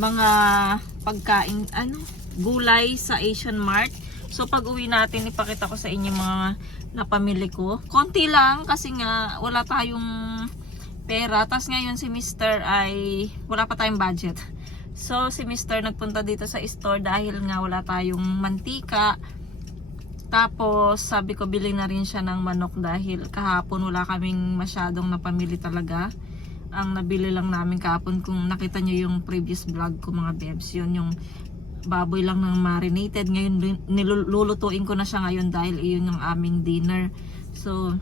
mga pagkain, gulay sa Asian Mart. So pag uwi natin, ipakita ko sa inyo mga napamili ko. Konti lang kasi nga wala tayong pera. Tapos ngayon si Mr. ay wala pa tayong budget. So si Mr. nagpunta dito sa store dahil nga wala tayong mantika. Tapos sabi ko bili na rin siya ng manok dahil kahapon wala kaming masyadong napamili talaga. Ang nabili lang namin kahapon, kung nakita nyo yung previous vlog ko mga bebs, yun yung baboy lang ng marinated. Ngayon nilulutuin ko na siya ngayon dahil iyon yung aming dinner. So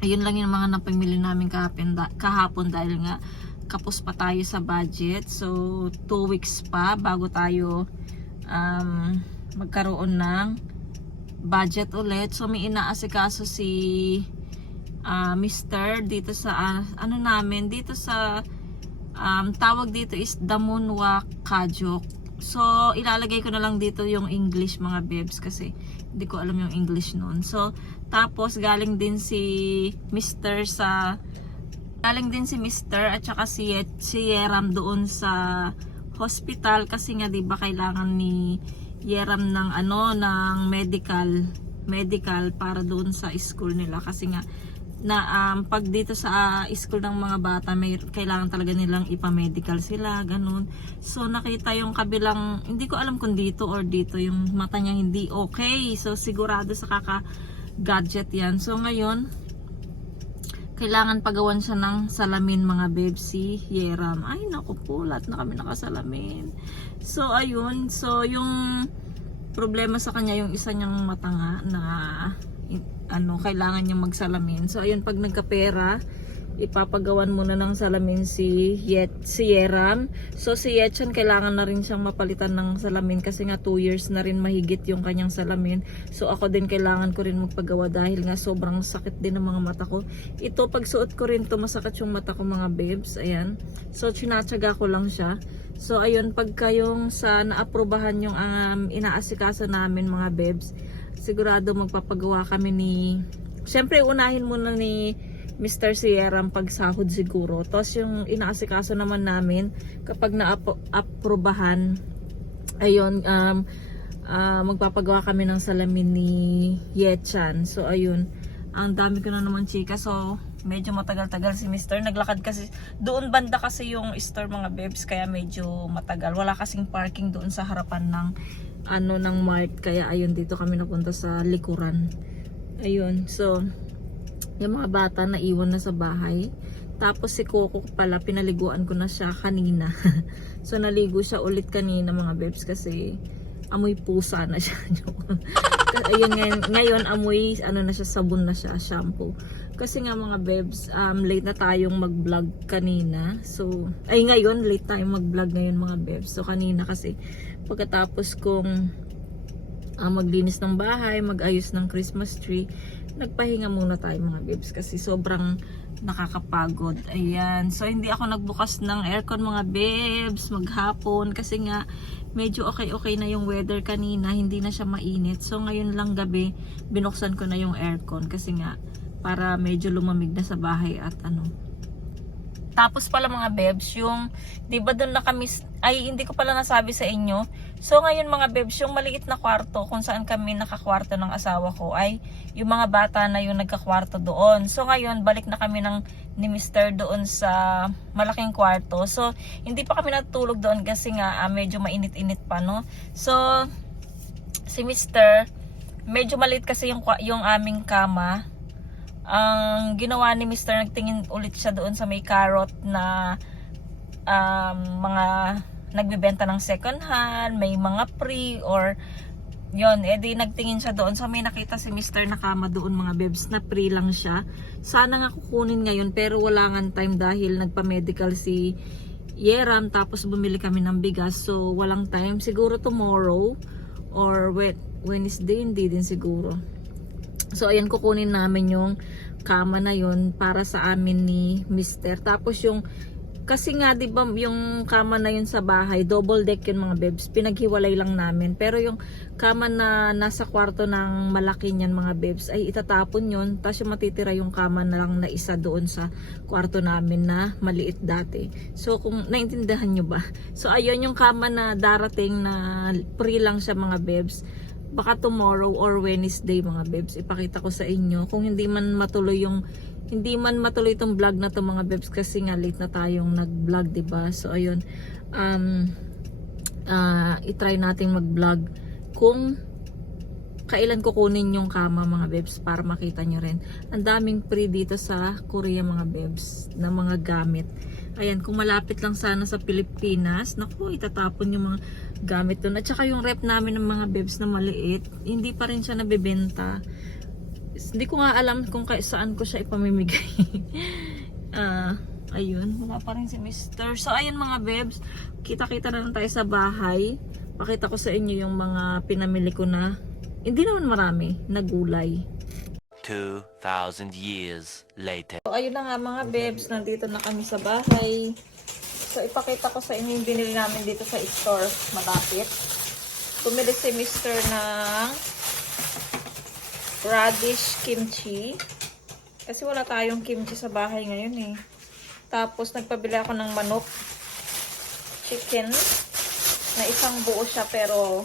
ayun lang yung mga napamili namin kahapon dahil nga kapos pa tayo sa budget. So 2 weeks pa bago tayo magkaroon ng budget ulit. So may inaasikaso si Mr. dito sa namin dito sa tawag dito is Damunwa Kajok. So ilalagay ko na lang dito yung English mga bebs kasi hindi ko alam yung English noon. So tapos galing din si Mr. at saka si Yeram doon sa hospital kasi nga 'di ba kailangan ni Yeram ng ng medical para doon sa school nila kasi nga pag dito sa school ng mga bata may kailangan talaga nilang ipamedical sila, ganun. So nakita yung kabilang, hindi ko alam kung dito or dito, yung mata niya hindi okay. So sigurado sa kaka-gadget yan. So ngayon kailangan pagawan siya ng salamin mga babes si Yeram. Ay naku po, lahat na kami nakasalamin. So ayun, so yung problema sa kanya yung isa niyang mata nga na kailangan niyang magsalamin. So ayun, pag nagkapera ipapagawan muna ng salamin si Yeram. So si Yetchan kailangan na rin siyang mapalitan ng salamin kasi nga 2 years na rin mahigit yung kanyang salamin. So ako din kailangan ko rin magpagawa dahil nga sobrang sakit din ng mga mata ko. Ito pag suot ko rin to masakit yung mata ko mga babes. Ayan. So tinatsaga ko lang siya. So ayun, pagka yung sa naaprubahan yung inaasikaso namin mga babes, sigurado magpapagawa kami siyempre unahin muna ni Mr. Sierra pagsahod siguro. Tapos yung inaasikaso naman namin kapag na-aprobahan, ayun, magpapagawa kami ng salamin ni Yetchan. So ayun, ang dami ko na naman chika. So medyo matagal-tagal si Mr. Naglakad kasi doon banda kasi yung store mga babes, kaya medyo matagal. Wala kasing parking doon sa harapan ng ng mart, kaya ayun dito kami napunta sa likuran. Ayun, so yung mga bata naiwan na sa bahay. Tapos si Coco pala pinaliguan ko na siya kanina. So naligo siya ulit kanina mga babes kasi amoy pusa na siya. Ayun, ngayon amoy na siya, sabon na siya, shampoo. Kasi nga mga babes, late na tayong mag-vlog kanina. So ngayon late tayong mag-vlog ngayon mga babes. So kanina kasi pagkatapos kong maglinis ng bahay, mag-ayos ng Christmas tree, nagpahinga muna tayo mga babes kasi sobrang nakakapagod. Ayan, so hindi ako nagbukas ng aircon mga babes maghapon kasi nga medyo okay na yung weather kanina, hindi na siya mainit. So ngayon lang gabi binuksan ko na yung aircon kasi nga para medyo lumamig na sa bahay at Tapos pala mga babes, yung 'di ba doon na kami, ay hindi ko pala nasabi sa inyo. So ngayon mga babes, yung maliit na kwarto kung saan kami nakakwarto ng asawa ko ay yung mga bata na yung nagkakwarto doon. So ngayon balik na kami ni Mr. doon sa malaking kwarto. So hindi pa kami natulog doon kasi nga medyo mainit-init pa, no. So si Mr. medyo maliit kasi yung aming kama. Ang ginawa ni Mr. nagtingin ulit siya doon sa may carrot na mga nagbebenta ng second hand, may mga pre or yon, edi nagtingin siya doon. So may nakita si Mr. na kama doon mga bebs na pre lang siya. Sana nga kukunin ngayon pero wala nga time dahil nagpa-medical si Yeram tapos bumili kami ng bigas. So walang time, siguro tomorrow or Wednesday, hindi din siguro. So ayan, kukunin namin yung kama na yun para sa amin ni Mr. Tapos yung Kasi nga 'di ba yung kama na yun sa bahay, double deck yun mga bebs. Pinaghiwalay lang namin. Pero yung kama na nasa kwarto ng malaki niyan mga bebs ay itatapon yun. Tapos yung matitira yung kama na lang na isa doon sa kwarto namin na maliit dati. So kung naintindihan nyo ba? So ayun yung kama na darating na free lang siya mga bebs. Baka tomorrow or Wednesday mga bebs ipakita ko sa inyo kung hindi man matuloy itong vlog na to mga bebs kasi nga late na tayong nag-vlog, 'di ba? So ayun, i-try nating mag-vlog kung kailan kukunin yung kama mga bebs para makita nyo rin. Ang daming free dito sa Korea mga bebs na mga gamit. Ayan, kung malapit lang sana sa Pilipinas, naku, itatapon yung mga gamit doon. At saka yung rep namin ng mga bebs na maliit, hindi pa rin siya nabebenta. Hindi ko nga alam kung saan ko siya ipamimigay. Ayun, wala pa rin si Mr. So ayun mga bebs, kita-kita na lang tayo sa bahay. Pakita ko sa inyo yung mga pinamili ko na, hindi naman marami, na gulay. 2,000 years later. So ayun na nga mga bebs, nandito na kami sa bahay. So ipakita ko sa inyo yung binili namin dito sa store malapit. Bumili si Mr. ng radish kimchi. Kasi wala tayong kimchi sa bahay ngayon eh. Tapos nagpabili ako ng manok. Chicken. Na isang buo siya pero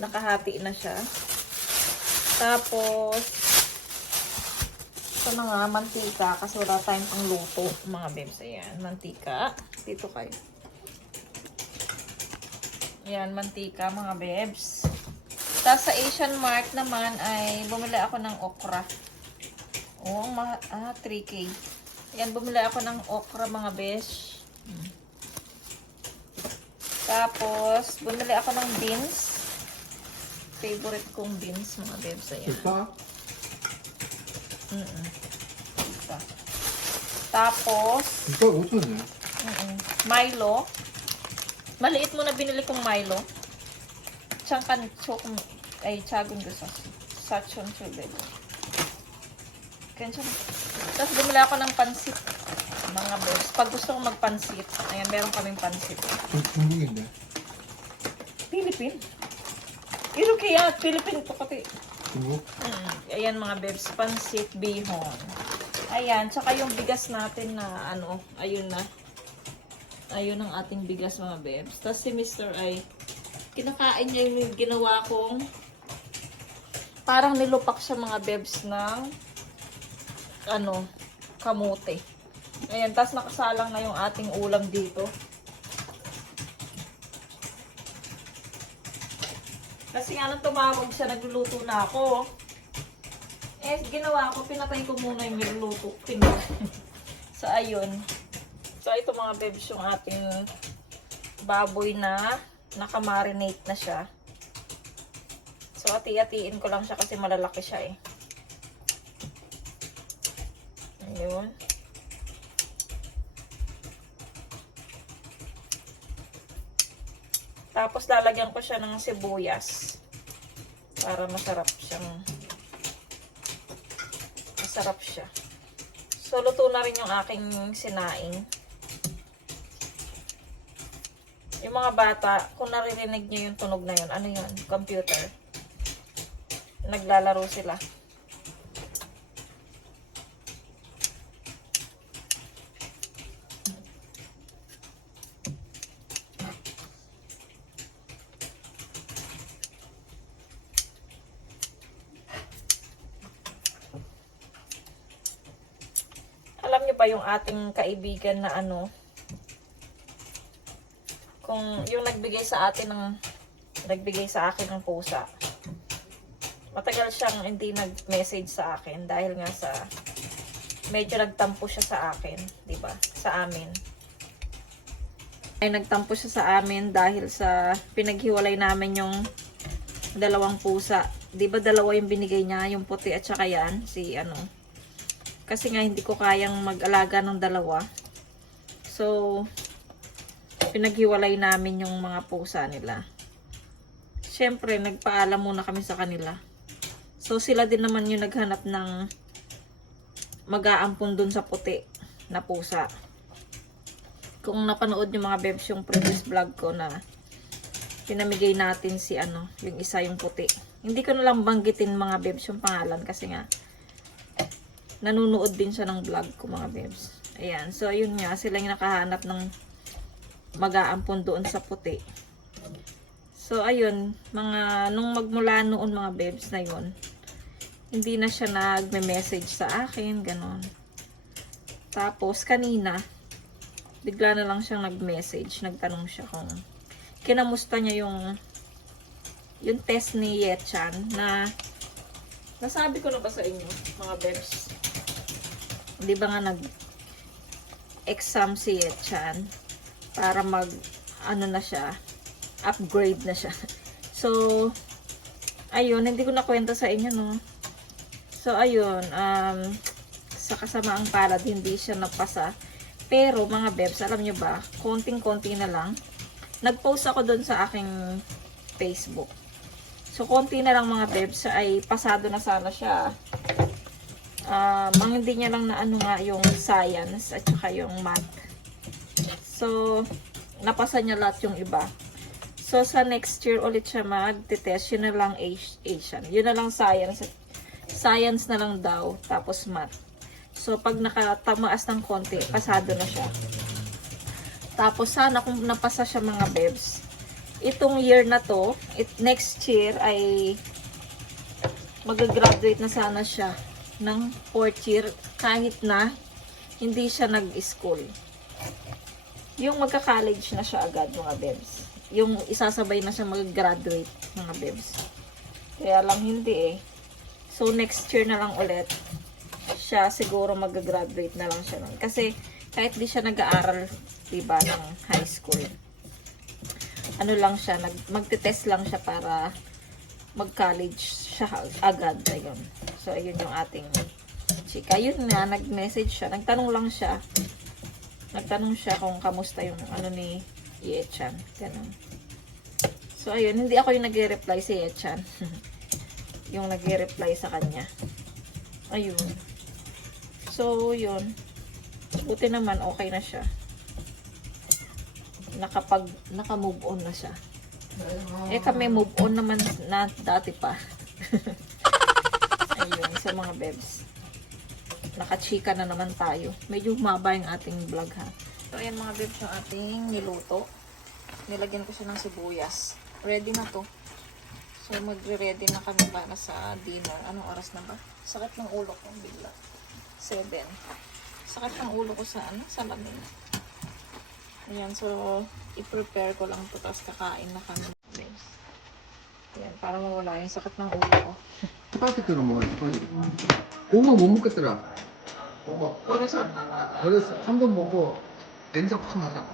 nakahati na siya. Tapos ito na nga, mantika. Kasi wala tayong pang luto mga bebs. Ayan, mantika. Dito kayo. Ayan, mantika mga bebs. Tapos sa Asian Mart naman ay bumili ako ng okra. Oo, 3K. Ayan, bumili ako ng okra mga besh. Tapos, bumili ako ng beans. Favorite kong beans mga bebs. Ayan. Ito? Ito. Tapos, ito, uso na. Milo. Maliit mo na binili kong Milo. Changkan chok ay chagong gusto. Sachon chubel. Kaya tapos bumili ako ng pansit. Mga bebs. Pag gusto kong magpansit, ayan, meron kaming pansit. Hindi. Philippine. Iro kaya, Philippine ito pati. Ito. Ayan mga bebs, pansit bihon. Ayan, tsaka yung bigas natin na ano, ayun na. Ayun ang ating bigas mga bebs. Tapos si Mr. ay kinakain niya yung ginawa kong parang nilupak siya mga bebs ng ano, kamote. Ayan, tapos nakasalang na yung ating ulam dito. Kasi nga nang tumawag siya, nagluluto na ako. Eh, ginawa ko, pinatay ko muna yung niluluto. So, ayun. So, ito mga bebs yung ating baboy na nakamarinate na siya. So, ati-atiin ko lang siya kasi malalaki siya eh. Ayun. Tapos lalagyan ko siya ng sibuyas para masarap siya. So luto na rin yung aking sinaing. Yung mga bata, kung naririnig niyo yung tunog na yun, ano yun? Computer. Naglalaro sila. Alam niyo ba yung ating kaibigan na ano, kung yung nagbigay sa akin ng pusa, matagal siyang hindi nag-message sa akin dahil nga sa medyo nagtampo siya sa akin, 'di ba? Sa amin. Ay nagtampo siya sa amin dahil sa pinaghiwalay namin yung dalawang pusa. 'Di ba dalawa yung binigay niya, yung puti at saka yan, si ano. Kasi nga hindi ko kayang mag-alaga ng dalawa. So, pinaghiwalay namin yung mga pusa nila. Siyempre, nagpaalam muna kami sa kanila. So, sila din naman yung naghanap ng mag-aampon dun sa puti na pusa. kung napanood yung mga bebs yung previous vlog ko na pinamigay natin si ano, yung isa yung puti. Hindi ko na lang banggitin mga bebs yung pangalan kasi nga nanunood din siya ng vlog ko mga bebs. Ayan, so ayun nga, sila yung nakahanap ng mag-aampon doon sa puti. So ayun, nung magmula noon mga bebs na yun, hindi na siya nagme-message sa akin, ganon. Tapos kanina, bigla na lang siyang nag-message, nagtanong siya kung kinamusta niya yung test ni Yechan na nasabi ko na ba sa inyo, mga bebs? Di ba nga nag-exam si Yechan para ano na siya, upgrade na siya. So, ayun, hindi ko nakwento sa inyo, no? So, ayun, sa kasamaang palad, hindi siya napasa. Pero, mga bebs, alam nyo ba, konting-konti na lang, nag-post ako doon sa aking Facebook. So, konti na lang mga bebs, ay pasado na sana siya. Hindi niya lang na ano nga yung science at saka yung math. So, napasa niya lahat yung iba. So, sa next year ulit siya mag-test. Yun na lang Asian. Yun na lang science. Science na lang daw. Tapos math. So, pag nakatamaas ng konti, pasado na siya. Tapos, sana kung napasa siya mga bebs, itong year na to, next year ay mag-graduate na sana siya ng 4th year kahit na hindi siya nag-school. Yung magka-college na siya agad mga bebs. Yung isasabay na siya mag-graduate mga bebs. Kaya lang hindi eh. So, next year na lang ulit siya siguro mag-graduate na lang siya nun. Kasi kahit di siya nag-aaral, diba, ng high school. Ano lang siya, magte-test lang siya para mag-college siya agad. Ayun. So, ayun yung ating chika. Yun nga, nag-message siya. Nagtanong lang siya. Nagtanong siya kung kamusta yung ano ni Yechan. Ganun. So, ayun. Hindi ako yung nag-reply si Yechan. Yung nag-reply sa kanya. Ayun. So, yun. Buti naman, okay na siya. Naka-move on na siya. Eh, kami move on naman na dati pa. Ayun, sa mga bebs. Nakachika na naman tayo. Medyo humaba yung ating vlog, ha. So, ayan mga bebs, yung ating niluto. Nilagyan ko siya ng sibuyas. Ready na to. So, magre-ready na kami para sa dinner. Anong oras na ba? Sakit ng ulo ko, bigla. 7. Sakit ng ulo ko sa lamin. Ayan, so, i-prepare ko lang ito, tapos kakain na kami. Ayan, para mawala yung sakit ng ulo ko. パケットのものいっぱいある。5번 못 먹겠더라. 그래서 한 번 먹고 냉장 하자.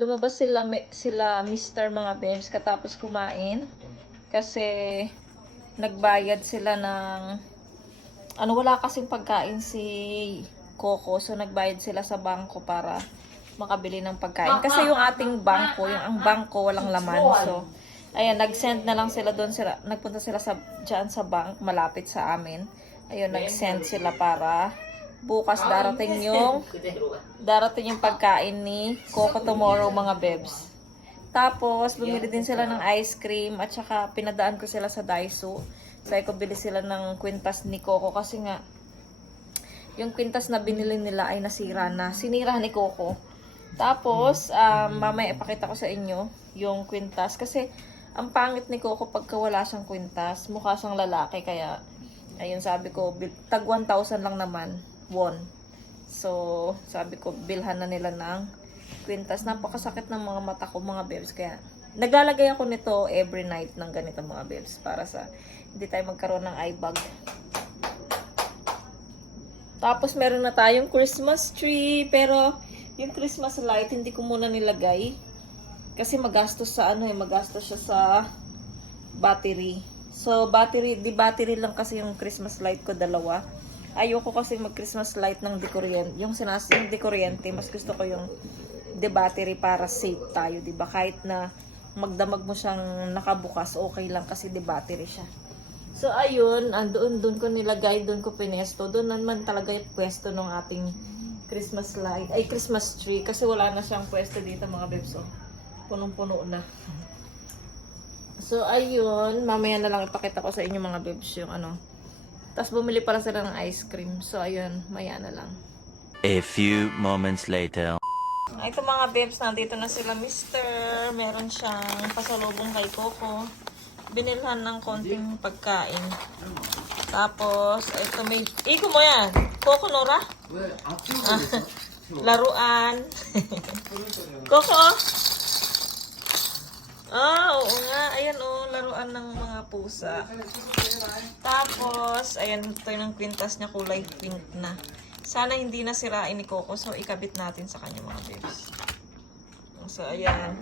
Lumabas sila Mr. mga bebs katapos kumain kasi nagbayad sila ng wala kasing pagkain si Coco, so nagbayad sila sa bangko para makabili ng pagkain kasi yung ating bangko, ang bangko walang laman. So ayan, nag-send na lang sila doon, nagpunta sila dyan sa bank malapit sa amin. Ayun, nag-send sila para bukas darating yung pagkain ni Coco tomorrow mga bebs. Tapos bumili din sila ng ice cream at saka pinadaan ko sila sa Daiso. Sabi ko bili sila ng kwintas ni Coco kasi nga yung kwintas na binili nila ay nasira na. Sinira ni Coco. Tapos mamaya ipakita ko sa inyo yung kwintas kasi ang pangit ni Coco pagka wala siyang kwintas. Mukha siyang lalaki kaya ayun, sabi ko tag 1,000 lang naman won. So, sabi ko, bilhan na nila ng kwintas. Napakasakit ng mga mata ko, mga bebs. Kaya, naglalagay ako nito every night ng ganito, mga bebs. Para sa, hindi tayo magkaroon ng eye bag. Tapos meron na tayong Christmas tree. Pero yung Christmas light, hindi ko muna nilagay. Kasi magastos sa magastos siya sa battery. So, di battery lang kasi yung Christmas light ko, 2. Ayoko kasi mag-Christmas light ng di-kuryente. Yung di-kuryente, mas gusto ko yung de-battery para safe tayo, diba? Kahit na magdamag mo siyang nakabukas, okay lang kasi de-battery siya. So, ayun, doon ko nilagay, doon ko pinesto. Doon naman talaga yung pwesto ng ating Christmas light, Christmas tree. Kasi wala na siyang pwesto dito, mga bebs. So, punong-puno na. So, ayun, mamaya na lang ipakita ko sa inyo, mga bebs, yung Tapos, bumili pala sila ng ice cream. So, ayun, maya na lang. A few moments later. Ito mga bebs, nandito na sila, mister. Meron siyang pasalubong kay Coco. Binilhan ng konting pagkain. Tapos, ito may... Iko mo yan! Coco, Nora? 왜 아픈 거 있어? Laruan. Coco? Oo nga. Ayan laruan ng mga pusa. Tapos, ayan, ito yung kwintas niya, kulay pink na. Sana hindi na sirain ni Coco. So, ikabit natin sa kanya, mga bebs. So, ayan.